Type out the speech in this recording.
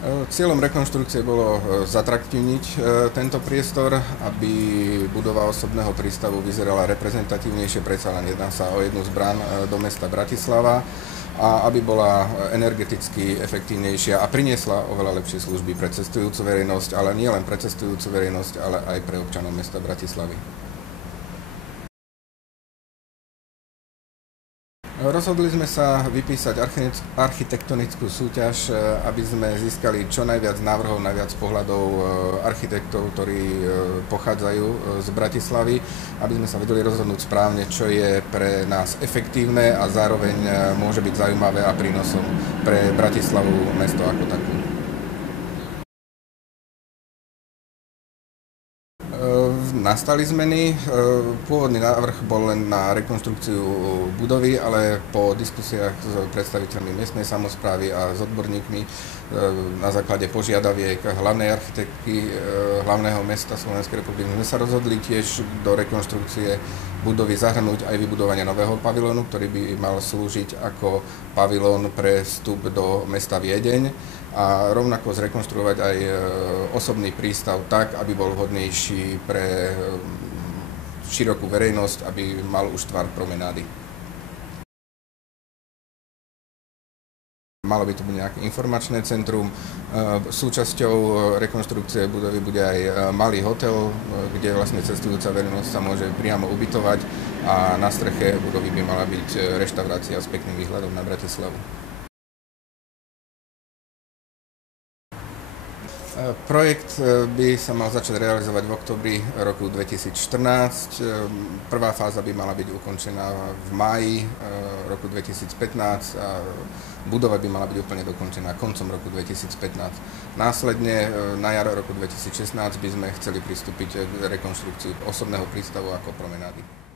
Cieľom rekonštrukcie bolo zatraktívniť tento priestor, aby budova osobného prístavu vyzerala reprezentatívnejšie, predsa len jedná sa o jednu z brán do mesta Bratislava, a aby bola energeticky efektívnejšia a priniesla oveľa lepšie služby pre cestujúcu verejnosť, ale nie len pre cestujúcu verejnosť, ale aj pre občanov mesta Bratislavy. Rozhodli sme sa vypísať architektonickú súťaž, aby sme získali čo najviac návrhov, najviac pohľadov architektov, ktorí pochádzajú z Bratislavy, aby sme sa vedeli rozhodnúť správne, čo je pre nás efektívne a zároveň môže byť zaujímavé a prínosom pre Bratislavu, mesto ako takú. Nastali zmeny. Pôvodný návrh bol len na rekonštrukciu budovy, ale po diskusiách s predstaviteľmi miestnej samosprávy a s odborníkmi na základe požiadaviek hlavnej architektky hlavného mesta Slovenskej republiky sme sa rozhodli tiež do rekonštrukcie budovy zahrnúť aj vybudovanie nového pavilónu, ktorý by mal slúžiť ako pavilón pre vstup do mesta Viedeň a rovnako zrekonštruovať aj osobný prístav tak, aby bol vhodnejší pre širokú verejnosť, aby mal už tvar promenády. Malo by to byť nejaké informačné centrum. Súčasťou rekonštrukcie budovy bude aj malý hotel, kde vlastne cestujúca verejnosť sa môže priamo ubytovať a na streche budovy by mala byť reštaurácia s pekným výhľadom na Bratislavu. Projekt by sa mal začať realizovať v októbri roku 2014. Prvá fáza by mala byť ukončená v máji roku 2015 a budova by mala byť úplne dokončená koncom roku 2015. Následne na jar roku 2016 by sme chceli pristúpiť k rekonštrukcii osobného prístavu ako promenády.